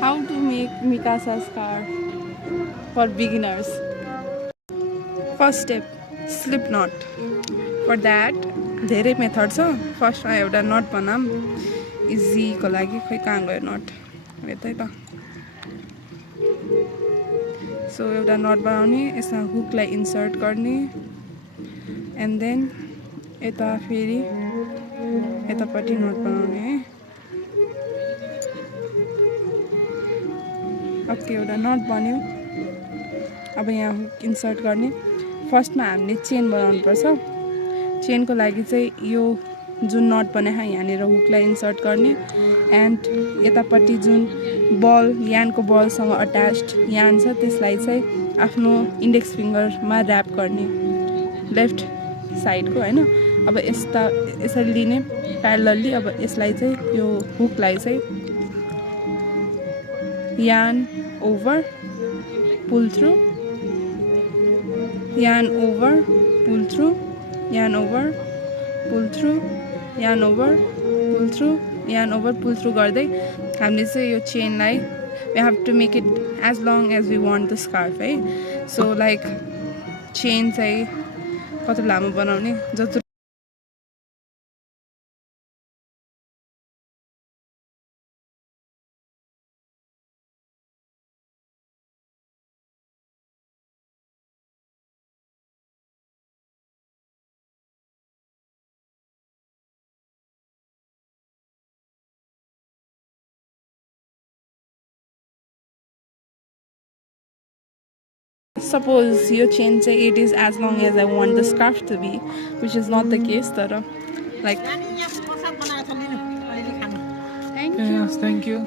How to make Mikasa scarf for beginners. First step, slip knot. For that, धेरै method छ. फर्स्टमा एउटा not बनाम इजीको लागि खै कहाँ गयो नट हेर्दै त. सो एउटा नट बनाउने, यसमा हुकलाई इन्सर्ट गर्ने एन्ड देन यता फेरि यतापट्टि नट बनाउने है. ओके, एउटा नट बन्यो. अब यहाँ हुक इन्सर्ट गर्ने. फर्स्टमा हामीले चेन बनाउनुपर्छ. चेनको लागि चाहिँ यो जुन नट बनाएको यहाँनिर हुकलाई इन्सर्ट गर्ने एन्ड यतापट्टि जुन बल यानको बलसँग अट्याच्ड यान छ त्यसलाई चाहिँ आफ्नो इन्डेक्स फिङ्गरमा ऱ्याप गर्ने लेफ्ट साइडको होइन. अब यसरी लिने प्यारलली. अब यसलाई चाहिँ यो हुकलाई चाहिँ yarn over pull through, yarn over pull through, yarn over pull through, yarn over pull through, yarn over pull through गर्दै हामीले चाहिँ यो चेनलाई we have to make it as long as we want the scarf है. So like chain चाहिँ कति लामो बनाउने जति suppose your chain say it is as long as I want the scarf to be, which is not the case. Tara, like thank you.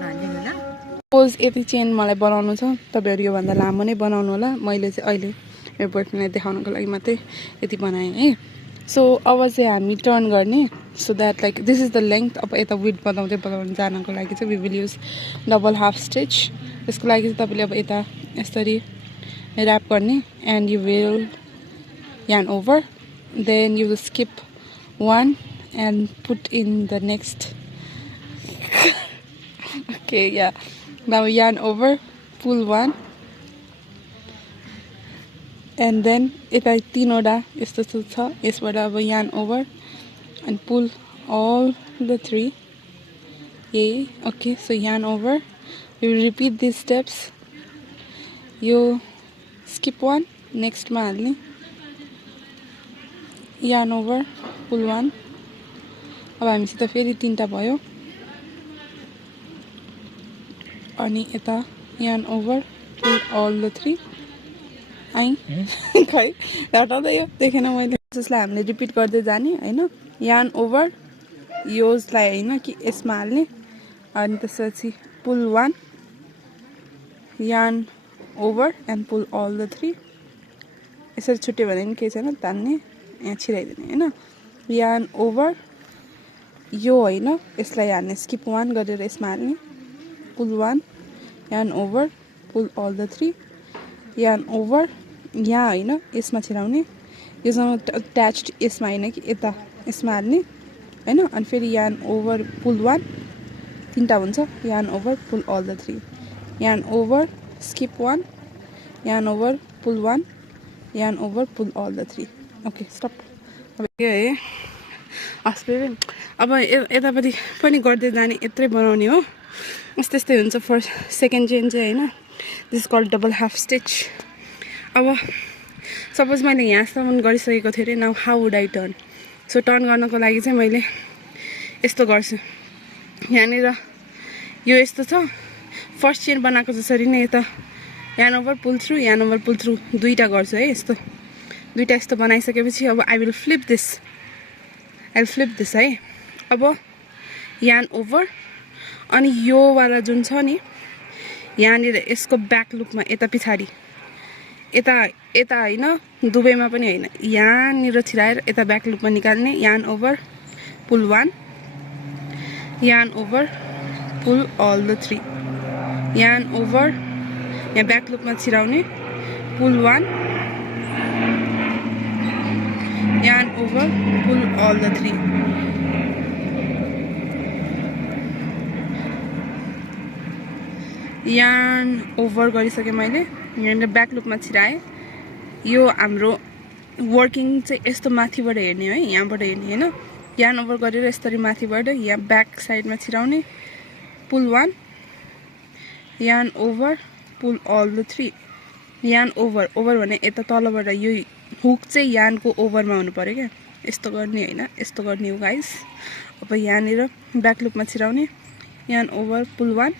suppose यति chain मलाई बनाउनु छ, तपाईहरु यो भन्दा लामो नै बनाउनु होला. मैले चाहिँ अहिले मेरो बोयफ्रेन्डलाई देखाउनको लागि मात्रै यति बनाएँ है. सो अब चाहिँ हामी टर्न गर्ने. So that like this is the length. अब यता विड्थ बनाउँदै बनाउँदै जानको लागि चाहिँ we will use double half stitch. यसको लागि चाहिँ तपाईले अब यता यसरी wrap करने and you will yarn over, then you will skip one and put in the next. Okay, yeah, now yarn over, pull one and then यता तीनवटा यस्तो छ. यसबाट अब yarn over and pull all the three. Yay. Okay, so yarn over, we will repeat these steps. You skip one, next मा हाल्ने, yarn over, pull one. अब हामीसित फेरि तीनटा भयो अनि यता yarn over, pull all the three. I खै हटाउँदै यो देखेन मैले. जसलाई हामीले रिपिट गर्दै जाने हैन. yarn over योजलाई हैन कि यसमा हाल्ने अनि त्यसपछि pull one, yarn over and pull all the three. यसरी छुट्यो भने नि केही छैन, तान्ने यहाँ छिराइदिने हैन. yarn over यो हैन यसलाई हाल्ने, skip one गरेर यसमा हाल्ने, pull one, yarn over, pull all the three, yarn over यहाँ हैन यसमा छिराउने, योसँग अट्याच्ड यसमा हैन कि यता यसमा हाल्ने हैन. अनि फेरि yarn over, pull one, तीनटा हुन्छ. yarn over, pull all the three, yarn over, skip one, yarn over, pull one, yarn over, pull all the three. Okay, stop. अब यो है अस्पे अब यतापट्टि पनि गर्दै जाने, यत्रै बनाउने हो. यस्तै यस्तै हुन्छ. फर्स्ट सेकेन्ड चेन चाहिँ हैन, this is called double half stitch. अब सपोज मैले यहाँसम्म गरिसकेको थिएँ रे. Now how would I turn. So turn गर्नको लागि चाहिँ मैले यस्तो गर्छु. यहाँनिर यो यस्तो छ. फर्स्ट चेन बनाएको जसरी नै यता yarn over, pull through, yarn over, pull through दुईटा गर्छु है. यस्तो दुईटा यस्तो बनाइसकेपछि अब I will flip this. I will flip this है. अब yarn over अनि यो वाला जुन छ नि यहाँनिर यसको ब्याक लुपमा यता पछाडि यता यता हैन दुबैमा पनि हैन, यहाँनिर छिराएर यता ब्याक लुपमा निकाल्ने. yarn over, pull one, yarn over, pull all the three, yarn over यहाँ ब्याक लुपमा छिराउने, pull one, yarn over, pull all the three. Yarn over गरिसकेँ मैले। यहाँनिर ब्याक लुपमा छिराएँ। यो हाम्रो वर्किङ चाहिँ यस्तो माथिबाट हेर्ने है, यहाँबाट हेर्ने होइन। यार्न ओभर गरेर यसरी माथिबाट यहाँ ब्याक साइडमा छिराउने। Pull 1, yarn over, pull all the 3। Yarn over, over भने यता तलबाट यो हुक चाहिँ यार्नको ओभरमा हुनु पर्यो क्या, यस्तो गर्ने होइन, यस्तो गर्ने हो गाइस। अब यहाँनिर ब्याक लुपमा छिराउने। Yarn over, pull 1,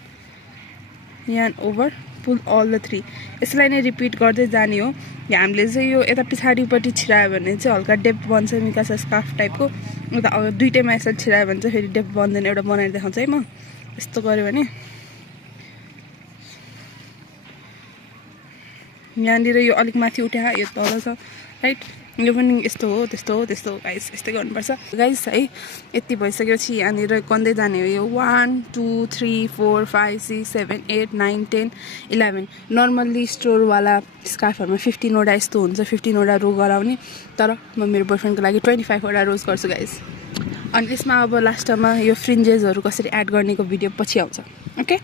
yarn over, pull all the 3। यसलाई नै रिपिट गर्दै जाने हो। हामीले चाहिँ यो यता पछाडिपट्टि छिरायो भने चाहिँ हल्का डेप्थ बन्छ मिकासा स्कार्फ टाइपको। उता दुइटैमा यसरी छिरायो भने चाहिँ फेरि डेप्थ बन्दैन। एउटा बनाएर देखाउँछु है म। यस्तो गऱ्यो भने यहाँनिर यो अलिक माथि उठ्या, यो तल छ राइट। यो पनि यस्तो हो, त्यस्तो हो, त्यस्तो हो गाइस। यस्तै गर्नुपर्छ गाइस है। यति भइसकेपछि यहाँनिर कन्दै जाने हो। यो 1 2 3 4 5 6 7 8 9 10 11। नर्मल्ली स्टोरवाला स्कार्फहरूमा 15 वटा यस्तो हुन्छ, 15 वटा रो गराउने। तर म मेरो बोयफ्रेन्डको लागि 25 वटा रोज गर्छु गाइस। अनि यसमा अब लास्टमा यो फ्रिन्जेसहरू कसरी एड गर्नेको भिडियो पछि आउँछ। ओके।